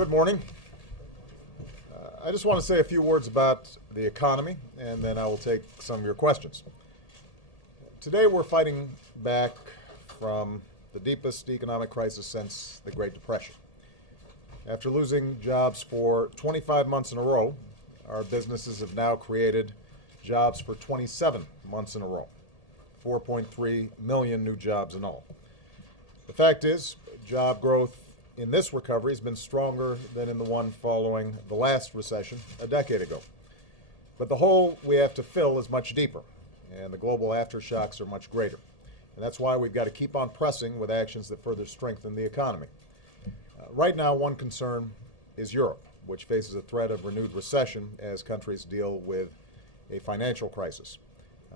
Good morning. I just want to say a few words about the economy, and then I will take some of your questions. Today we're fighting back from the deepest economic crisis since the Great Depression. After losing jobs for 25 months in a row, our businesses have now created jobs for 27 months in a row, 4.3 million new jobs in all. The fact is, job growth in this recovery has been stronger than in the one following the last recession a decade ago. But the hole we have to fill is much deeper, and the global aftershocks are much greater. And that's why we've got to keep on pressing with actions that further strengthen the economy. Right now, one concern is Europe, which faces a threat of renewed recession as countries deal with a financial crisis.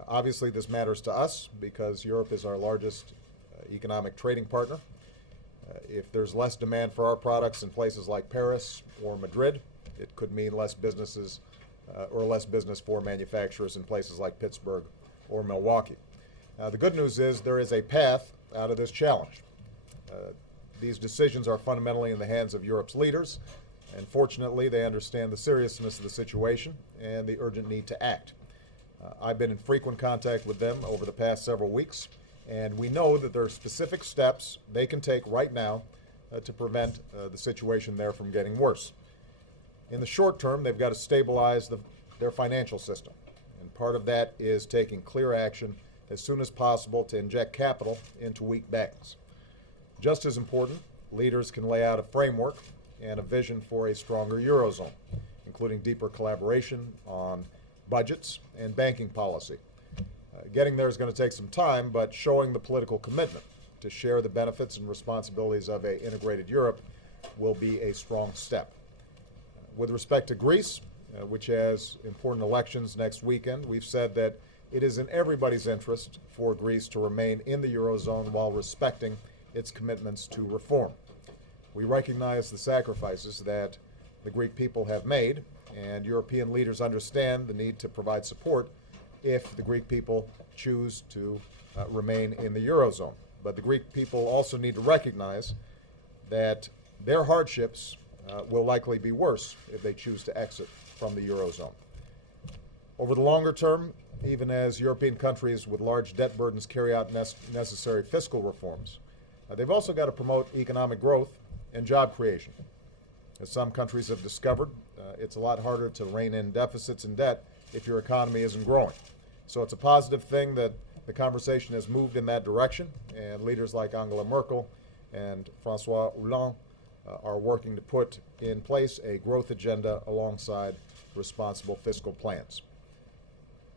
Obviously, this matters to us because Europe is our largest economic trading partner. If there's less demand for our products in places like Paris or Madrid, it could mean less businesses or less business for manufacturers in places like Pittsburgh or Milwaukee. The good news is there is a path out of this challenge. These decisions are fundamentally in the hands of Europe's leaders, and fortunately they understand the seriousness of the situation and the urgent need to act. I've been in frequent contact with them over the past several weeks, and we know that there are specific steps they can take right now to prevent the situation there from getting worse. In the short term, they've got to stabilize their financial system, and part of that is taking clear action as soon as possible to inject capital into weak banks. Just as important, leaders can lay out a framework and a vision for a stronger Eurozone, including deeper collaboration on budgets and banking policy. Getting there is going to take some time, but showing the political commitment to share the benefits and responsibilities of an integrated Europe will be a strong step. With respect to Greece, which has important elections next weekend, we've said that it is in everybody's interest for Greece to remain in the Eurozone while respecting its commitments to reform. We recognize the sacrifices that the Greek people have made, and European leaders understand the need to provide support if the Greek people choose to remain in the Eurozone. But the Greek people also need to recognize that their hardships will likely be worse if they choose to exit from the Eurozone. Over the longer term, even as European countries with large debt burdens carry out necessary fiscal reforms, they've also got to promote economic growth and job creation. As some countries have discovered, it's a lot harder to rein in deficits and debt if your economy isn't growing. So it's a positive thing that the conversation has moved in that direction, and leaders like Angela Merkel and François Hollande are working to put in place a growth agenda alongside responsible fiscal plans.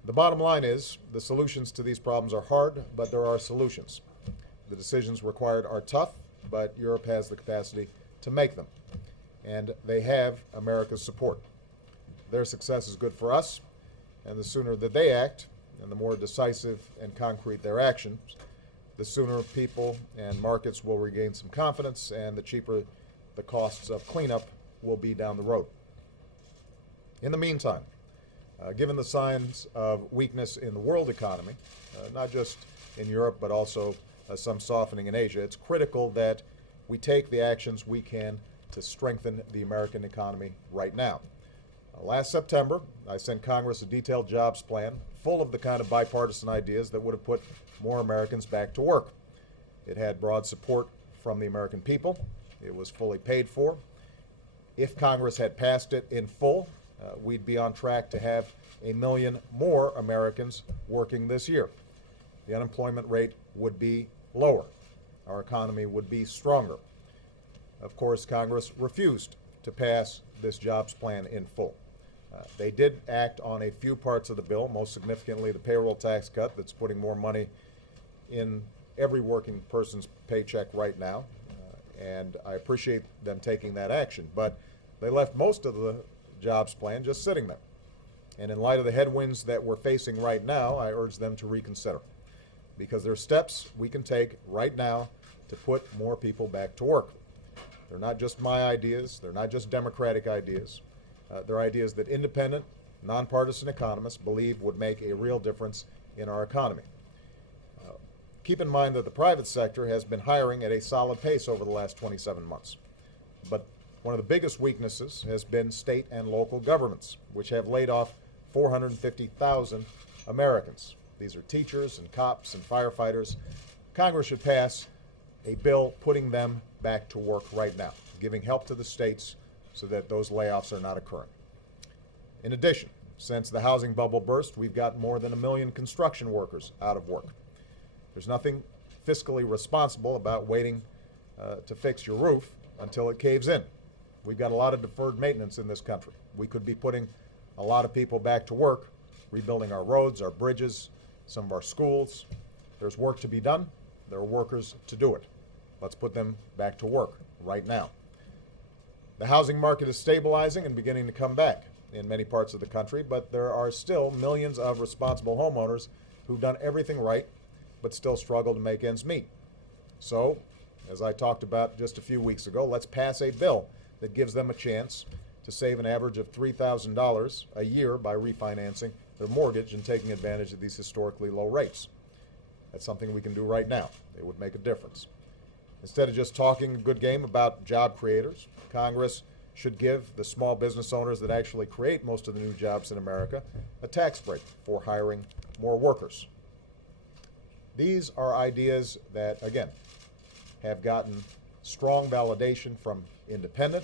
The bottom line is the solutions to these problems are hard, but there are solutions. The decisions required are tough, but Europe has the capacity to make them, and they have America's support. Their success is good for us, and the sooner that they act, and the more decisive and concrete their actions, the sooner people and markets will regain some confidence, and the cheaper the costs of cleanup will be down the road. In the meantime, given the signs of weakness in the world economy, not just in Europe but also some softening in Asia, it's critical that we take the actions we can to strengthen the American economy right now. Last September, I sent Congress a detailed jobs plan full of the kind of bipartisan ideas that would have put more Americans back to work. It had broad support from the American people. It was fully paid for. If Congress had passed it in full, we'd be on track to have 1 million more Americans working this year. The unemployment rate would be lower. Our economy would be stronger. Of course, Congress refused to pass this jobs plan in full. They did act on a few parts of the bill, most significantly the payroll tax cut that's putting more money in every working person's paycheck right now, and I appreciate them taking that action. But they left most of the jobs plan just sitting there. And in light of the headwinds that we're facing right now, I urge them to reconsider, because there are steps we can take right now to put more people back to work. They're not just my ideas. They're not just Democratic ideas. They're ideas that independent, nonpartisan economists believe would make a real difference in our economy. Keep in mind that the private sector has been hiring at a solid pace over the last 27 months. But one of the biggest weaknesses has been state and local governments, which have laid off 450,000 Americans. These are teachers and cops and firefighters. Congress should pass a bill putting them back to work right now, giving help to the states so that those layoffs are not occurring. In addition, since the housing bubble burst, we've got more than 1 million construction workers out of work. There's nothing fiscally responsible about waiting to fix your roof until it caves in. We've got a lot of deferred maintenance in this country. We could be putting a lot of people back to work, rebuilding our roads, our bridges, some of our schools. There's work to be done. There are workers to do it. Let's put them back to work right now. The housing market is stabilizing and beginning to come back in many parts of the country, but there are still millions of responsible homeowners who've done everything right but still struggle to make ends meet. So, as I talked about just a few weeks ago, let's pass a bill that gives them a chance to save an average of $3,000 a year by refinancing their mortgage and taking advantage of these historically low rates. That's something we can do right now. It would make a difference. Instead of just talking a good game about job creators, Congress should give the small business owners that actually create most of the new jobs in America a tax break for hiring more workers. These are ideas that, again, have gotten strong validation from independent,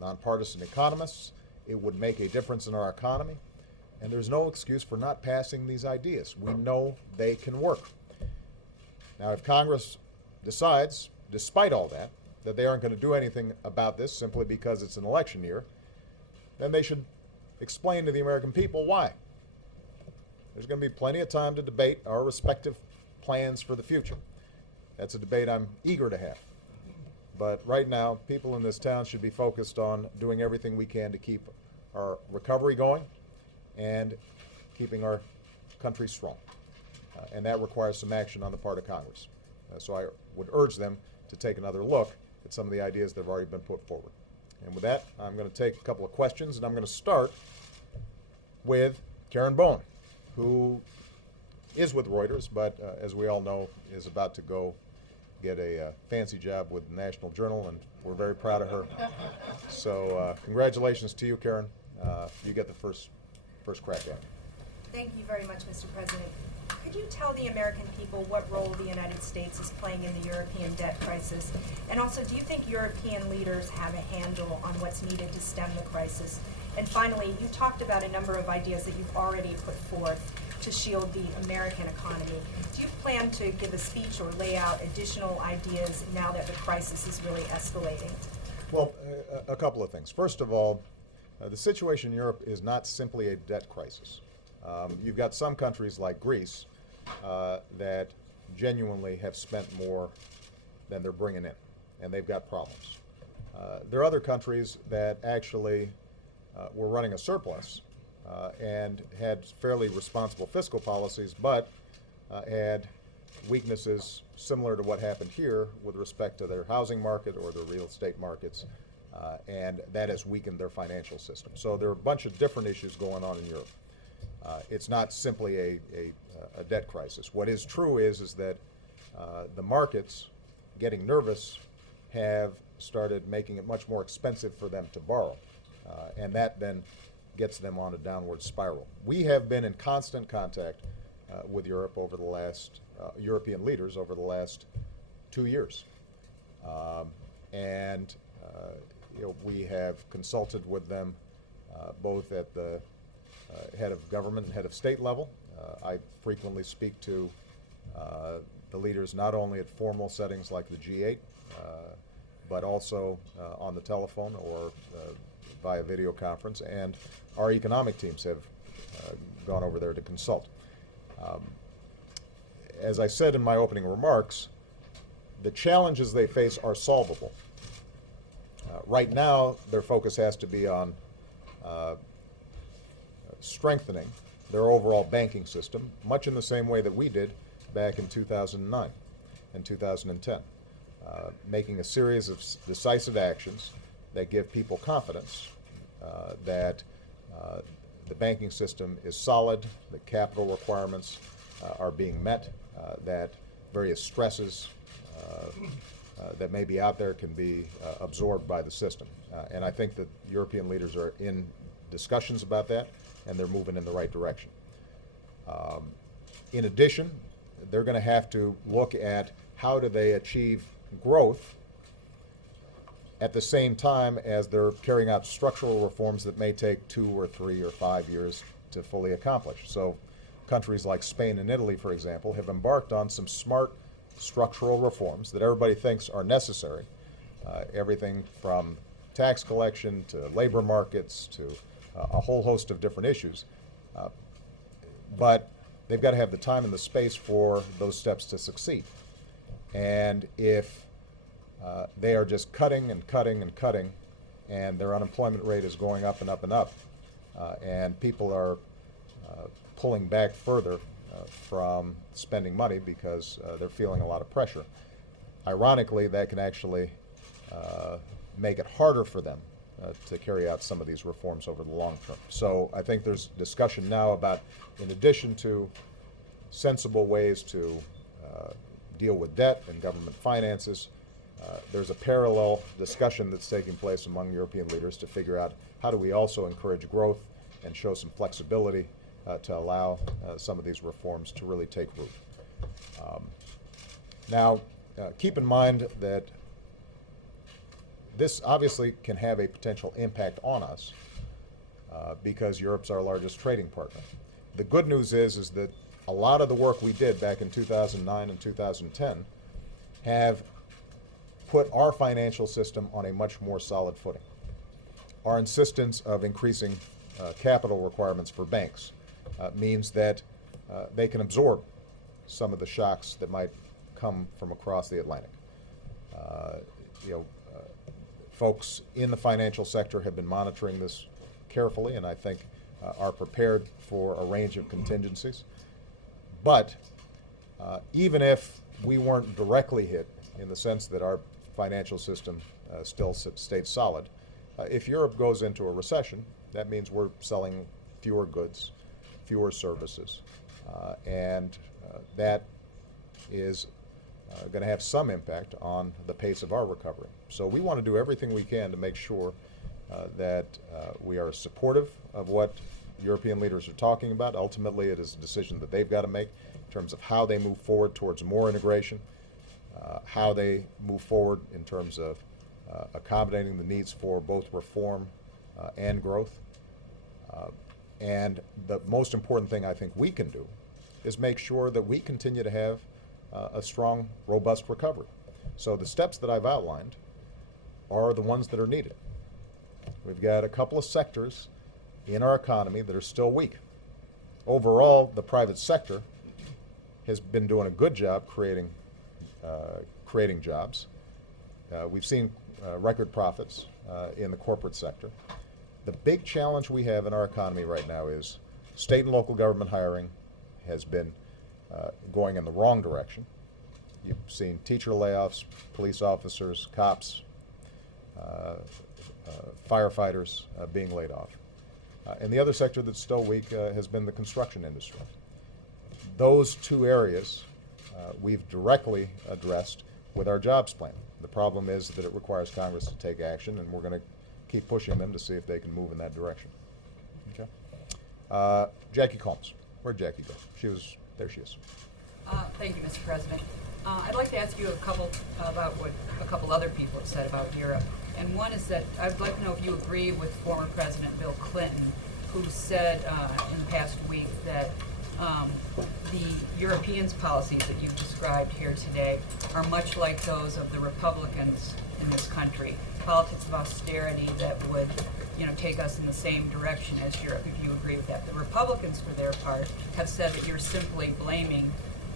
nonpartisan economists. It would make a difference in our economy, and there's no excuse for not passing these ideas. We know they can work. Now, if Congress decides, despite all that, that they aren't going to do anything about this simply because it's an election year, then they should explain to the American people why. There's going to be plenty of time to debate our respective plans for the future. That's a debate I'm eager to have. But right now, people in this town should be focused on doing everything we can to keep our recovery going and keeping our country strong. And that requires some action on the part of Congress. So I would urge them to take another look at some of the ideas that have already been put forward. And with that, I'm going to take a couple of questions, and I'm going to start with Karen Bowen, who is with Reuters, but as we all know, is about to go get a fancy job with the National Journal, and we're very proud of her. So congratulations to you, Karen. You get the first crack at it. Thank you very much, Mr. President. Could you tell the American people what role the United States is playing in the European debt crisis? And also, do you think European leaders have a handle on what's needed to stem the crisis? And finally, you talked about a number of ideas that you've already put forth to shield the American economy. Do you plan to give a speech or lay out additional ideas now that the crisis is really escalating? Well, a couple of things. First of all, the situation in Europe is not simply a debt crisis. You've got some countries like Greece that genuinely have spent more than they're bringing in, and they've got problems. There are other countries that actually were running a surplus and had fairly responsible fiscal policies, but had weaknesses similar to what happened here with respect to their housing market or their real estate markets, and that has weakened their financial system. So there are a bunch of different issues going on in Europe. It's not simply a debt crisis. What is true is that the markets, getting nervous, have started making it much more expensive for them to borrow, and that then gets them on a downward spiral. We have been in constant contact with Europe over the last, European leaders over the last 2 years. And we have consulted with them both at the head of government and head of state level. I frequently speak to the leaders not only at formal settings like the G8, but also on the telephone or via video conference, and our economic teams have gone over there to consult. As I said in my opening remarks, the challenges they face are solvable. Right now, their focus has to be on strengthening their overall banking system, much in the same way that we did back in 2009 and 2010, making a series of decisive actions that give people confidence that the banking system is solid, that capital requirements are being met, that various stresses that may be out there can be absorbed by the system. And I think that European leaders are in discussions about that, and they're moving in the right direction. In addition, they're going to have to look at how do they achieve growth at the same time as they're carrying out structural reforms that may take 2 or 3 or 5 years to fully accomplish. So countries like Spain and Italy, for example, have embarked on some smart structural reforms that everybody thinks are necessary. Everything from tax collection to labor markets to a whole host of different issues. But they've got to have the time and the space for those steps to succeed. And if they are just cutting and cutting and cutting, and their unemployment rate is going up and up and up, and people are pulling back further from spending money because they're feeling a lot of pressure. Ironically, that can actually make it harder for them to carry out some of these reforms over the long term. So I think there's discussion now about, in addition to sensible ways to deal with debt and government finances, there's a parallel discussion that's taking place among European leaders to figure out how do we also encourage growth and show some flexibility to allow some of these reforms to really take root. Now, keep in mind that this obviously can have a potential impact on us because Europe's our largest trading partner. The good news is that a lot of the work we did back in 2009 and 2010 have put our financial system on a much more solid footing. Our insistence of increasing capital requirements for banks means that they can absorb some of the shocks that might come from across the Atlantic. Folks in the financial sector have been monitoring this carefully and I think are prepared for a range of contingencies. But even if we weren't directly hit in the sense that our financial system still stayed solid, if Europe goes into a recession, that means we're selling fewer goods, fewer services, and that is going to have some impact on the pace of our recovery. So we want to do everything we can to make sure that we are supportive of what European leaders are talking about. Ultimately, it is a decision that they've got to make in terms of how they move forward towards more integration, how they move forward in terms of accommodating the needs for both reform and growth. And the most important thing I think we can do is make sure that we continue to have a strong, robust recovery. So the steps that I've outlined are the ones that are needed. We've got a couple of sectors in our economy that are still weak. Overall, the private sector has been doing a good job creating jobs. We've seen record profits in the corporate sector. The big challenge we have in our economy right now is state and local government hiring has been going in the wrong direction. You've seen teacher layoffs, police officers, cops, firefighters being laid off. And the other sector that's still weak has been the construction industry. Those two areas we've directly addressed with our jobs plan. The problem is that it requires Congress to take action, and we're going to keep pushing them to see if they can move in that direction. Okay. Jackie Combs. Where'd Jackie go? There she is. Thank you, Mr. President. I'd like to ask you about what a couple other people have said about Europe. And one is that I'd like to know if you agree with former President Bill Clinton, who said in the past week that the Europeans' policies that you've described here today are much like those of the Republicans in this country. Politics of austerity that would, take us in the same direction as Europe, if you agree with that. The Republicans, for their part, have said that you're simply blaming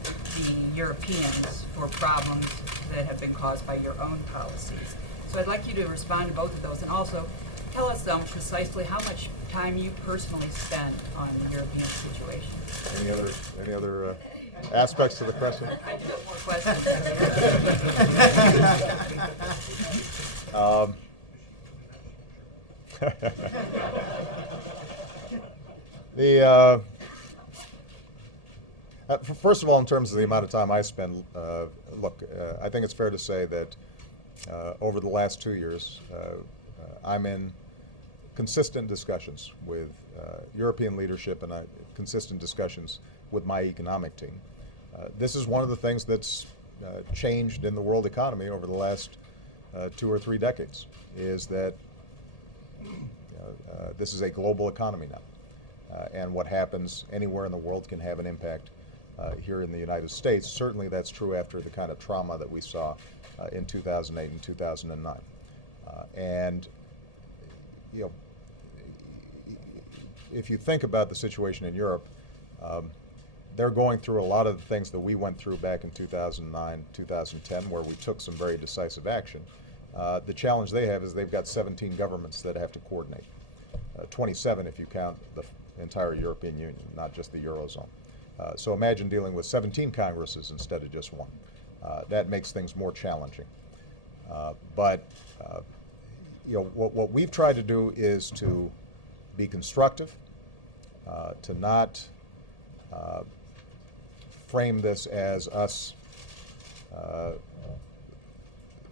the Europeans for problems that have been caused by your own policies. So I'd like you to respond to both of those, and also tell us precisely how much time you personally spend on the European situation. Any other aspects to the question? I do have more questions. First of all, in terms of the amount of time I spend, I think it's fair to say that over the last 2 years, I'm in consistent discussions with European leadership and consistent discussions with my economic team. This is one of the things that's changed in the world economy over the last 2 or 3 decades, is that this is a global economy now. And what happens anywhere in the world can have an impact here in the United States. Certainly that's true after the kind of trauma that we saw in 2008 and 2009. And you know, if you think about the situation in Europe, they're going through a lot of the things that we went through back in 2009, 2010, where we took some very decisive action. The challenge they have is they've got 17 governments that have to coordinate. 27 if you count the entire European Union, not just the Eurozone. So imagine dealing with 17 Congresses instead of just one. That makes things more challenging. But you know, what we've tried to do is to be constructive, to not frame this as us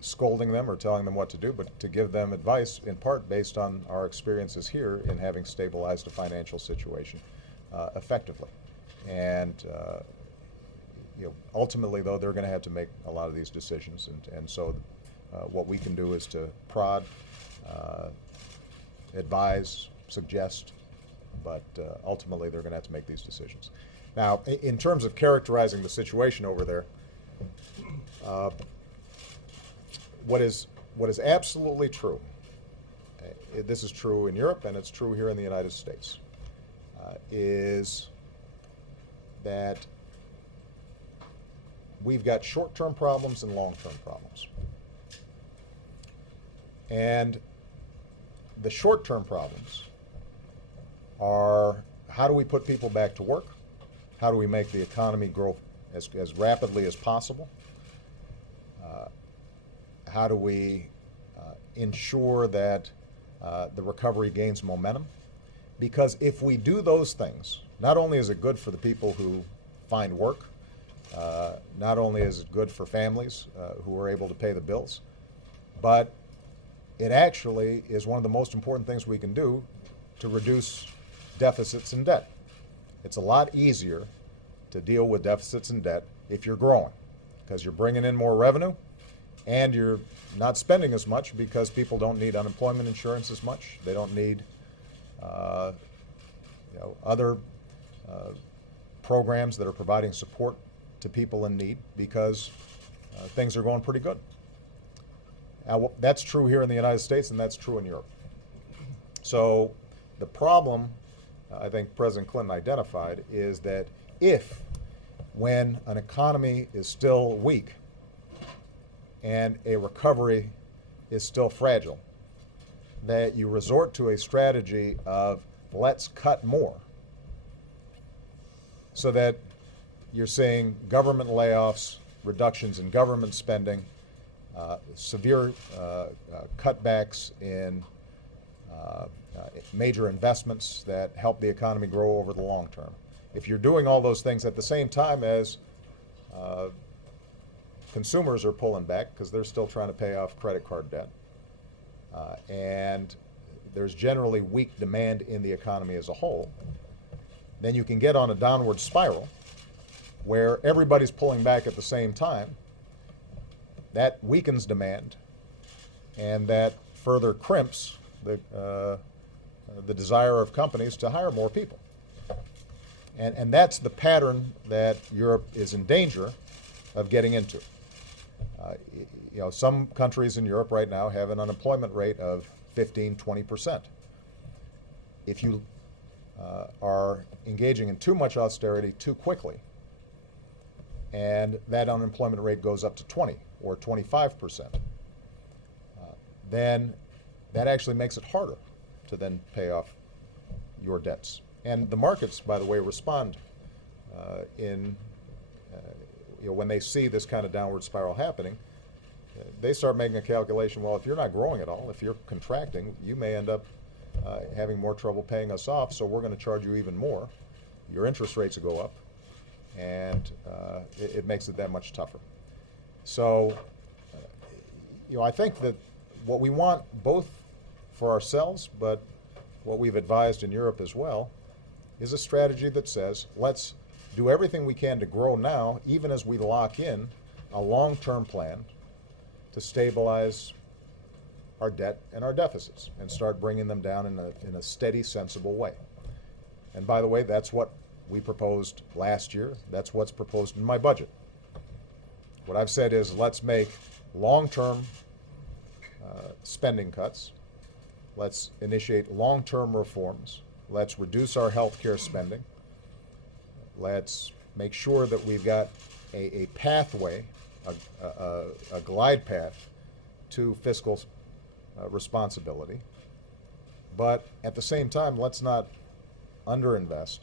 scolding them or telling them what to do, but to give them advice in part based on our experiences here in having stabilized a financial situation effectively. And you know, ultimately, though, they're going to have to make a lot of these decisions, and so what we can do is to prod, advise, suggest, but ultimately they're going to have to make these decisions. Now, in terms of characterizing the situation over there, what is absolutely true, this is true in Europe and it's true here in the United States, is that we've got short-term problems and long-term problems. And the short-term problems are, how do we put people back to work? How do we make the economy grow as rapidly as possible? How do we ensure that the recovery gains momentum? Because if we do those things, not only is it good for the people who find work, not only is it good for families who are able to pay the bills, but it actually is one of the most important things we can do to reduce deficits and debt. It's a lot easier to deal with deficits and debt if you're growing, because you're bringing in more revenue and you're not spending as much because people don't need unemployment insurance as much. They don't need other programs that are providing support to people in need because things are going pretty good. Now, that's true here in the United States, and that's true in Europe. So the problem, I think President Clinton identified, is that if, when an economy is still weak and a recovery is still fragile, that you resort to a strategy of let's cut more, so that you're seeing government layoffs, reductions in government spending, severe cutbacks in major investments that help the economy grow over the long term. If you're doing all those things at the same time as consumers are pulling back because they're still trying to pay off credit card debt, and there's generally weak demand in the economy as a whole, then you can get on a downward spiral where everybody's pulling back at the same time. That weakens demand, and that further crimps the desire of companies to hire more people. And that's the pattern that Europe is in danger of getting into. Some countries in Europe right now have an unemployment rate of 15, 20%. If you are engaging in too much austerity too quickly, and that unemployment rate goes up to 20 or 25%, then that actually makes it harder to then pay off your debts. And the markets, by the way, respond when they see this kind of downward spiral happening. They start making a calculation, well, if you're not growing at all, if you're contracting, you may end up having more trouble paying us off, so we're going to charge you even more. Your interest rates will go up, and it makes it that much tougher. So, I think that what we want both for ourselves, but what we've advised in Europe as well, is a strategy that says, let's do everything we can to grow now, even as we lock in a long-term plan to stabilize our debt and our deficits and start bringing them down in a steady, sensible way. And by the way, that's what we proposed last year. That's what's proposed in my budget. What I've said is, let's make long-term spending cuts. Let's initiate long-term reforms. Let's reduce our health care spending. Let's make sure that we've got a pathway, a glide path to fiscal responsibility. But at the same time, let's not underinvest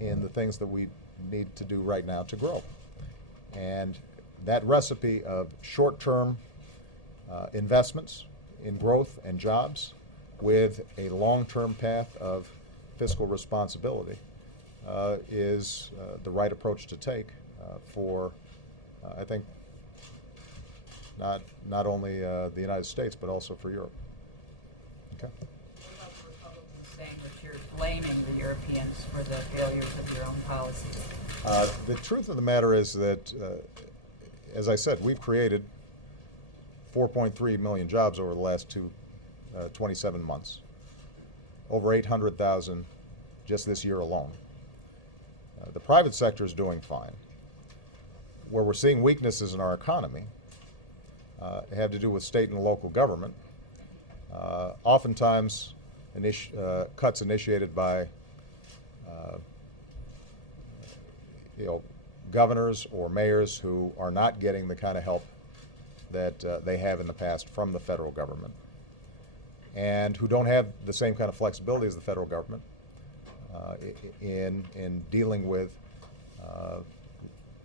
in the things that we need to do right now to grow. And that recipe of short-term investments in growth and jobs with a long-term path of fiscal responsibility is the right approach to take for, I think, not only the United States, but also for Europe. Okay. What about the Republicans saying that you're blaming the Europeans for the failures of your own policies? The truth of the matter is that, as I said, we've created 4.3 million jobs over the last 27 months, over 800,000 just this year alone. The private sector is doing fine. Where we're seeing weaknesses in our economy have to do with state and local government. Oftentimes, cuts initiated by governors or mayors who are not getting the kind of help that they have in the past from the federal government, and who don't have the same kind of flexibility as the federal government in dealing with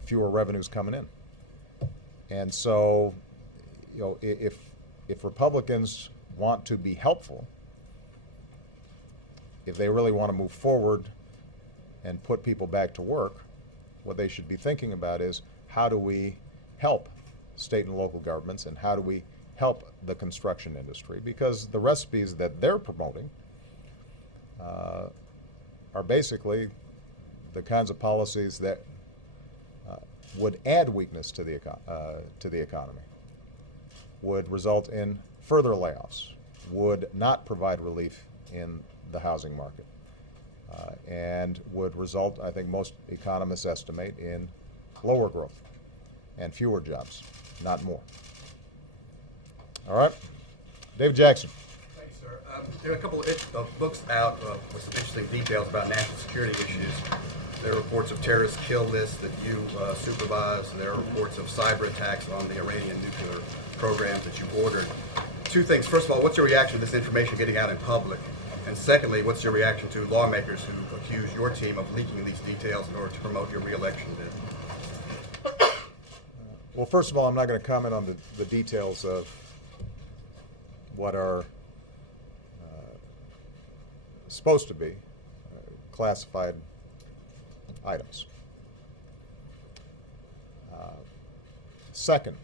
fewer revenues coming in. And so, if Republicans want to be helpful, if they really want to move forward and put people back to work, what they should be thinking about is, how do we help state and local governments, and how do we help the construction industry? Because the recipes that they're promoting are basically the kinds of policies that would add weakness to the economy, would result in further layoffs, would not provide relief in the housing market, and would result, I think most economists estimate, in lower growth and fewer jobs, not more. All right, David Jackson. Thank you, sir. There are a couple of books out with some interesting details about national security issues. There are reports of terrorist kill lists that you supervise, and there are reports of cyber attacks on the Iranian nuclear programs that you ordered. Two things. First of all, what's your reaction to this information getting out in public? And secondly, what's your reaction to lawmakers who accuse your team of leaking these details in order to promote your re-election bid? Well, first of all, I'm not going to comment on the details of what are supposed to be classified items. Second,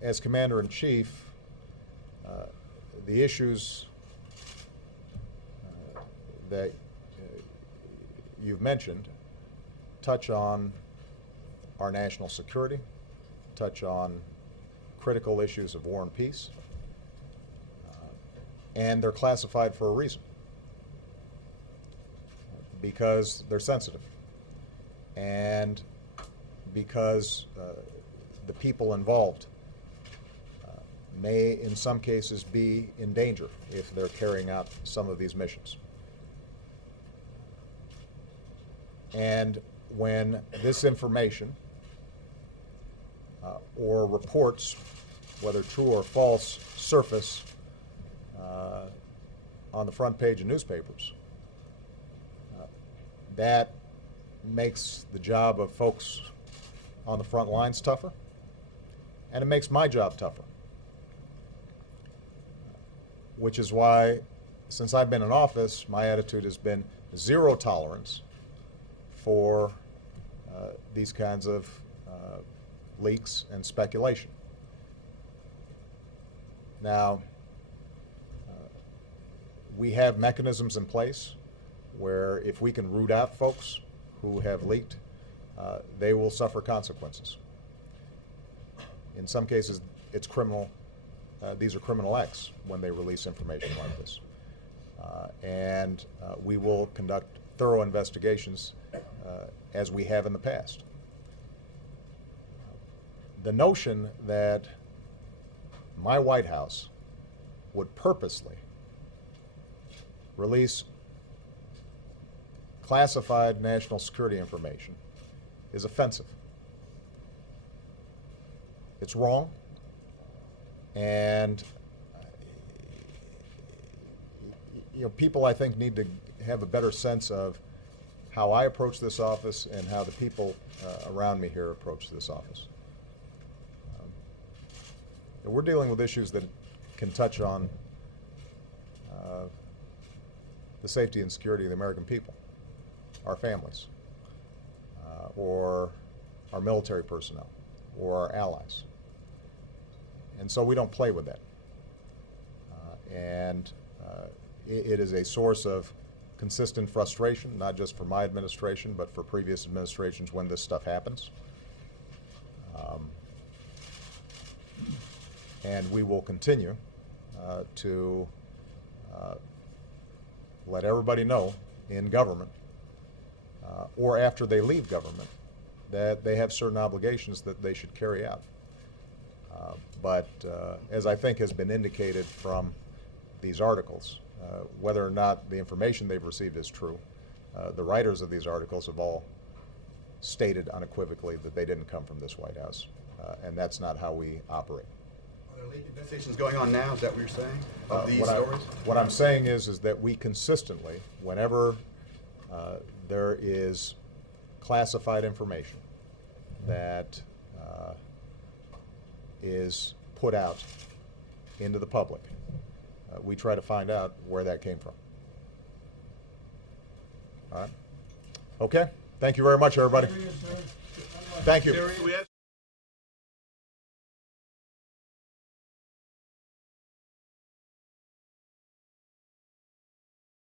as Commander-in-Chief, the issues that you've mentioned touch on our national security, touch on critical issues of war and peace, and they're classified for a reason, because they're sensitive, and because the people involved may in some cases be in danger if they're carrying out some of these missions. And when this information or reports, whether true or false, surface on the front page of newspapers, that makes the job of folks on the front lines tougher, and it makes my job tougher. Which is why, since I've been in office, my attitude has been zero tolerance for these kinds of leaks and speculation. Now, we have mechanisms in place where if we can root out folks who have leaked, they will suffer consequences. In some cases, it's criminal. These are criminal acts when they release information like this. And we will conduct thorough investigations as we have in the past. The notion that my White House would purposely release classified national security information is offensive. It's wrong, and people, I think, need to have a better sense of how I approach this office and how the people around me here approach this office. We're dealing with issues that can touch on the safety and security of the American people, our families, or our military personnel, or our allies. And so we don't play with that. It is a source of consistent frustration, not just for my administration, but for previous administrations when this stuff happens. And we will continue to let everybody know in government or after they leave government that they have certain obligations that they should carry out. But as I think has been indicated from these articles, whether or not the information they've received is true, the writers of these articles have all stated unequivocally that they didn't come from this White House, and that's not how we operate. Are there leak investigations going on now? Is that what you're saying? Of these stories? What I'm saying is that we consistently, whenever there is classified information that is put out into the public, we try to find out where that came from. All right? Okay? Thank you very much, everybody. Thank you.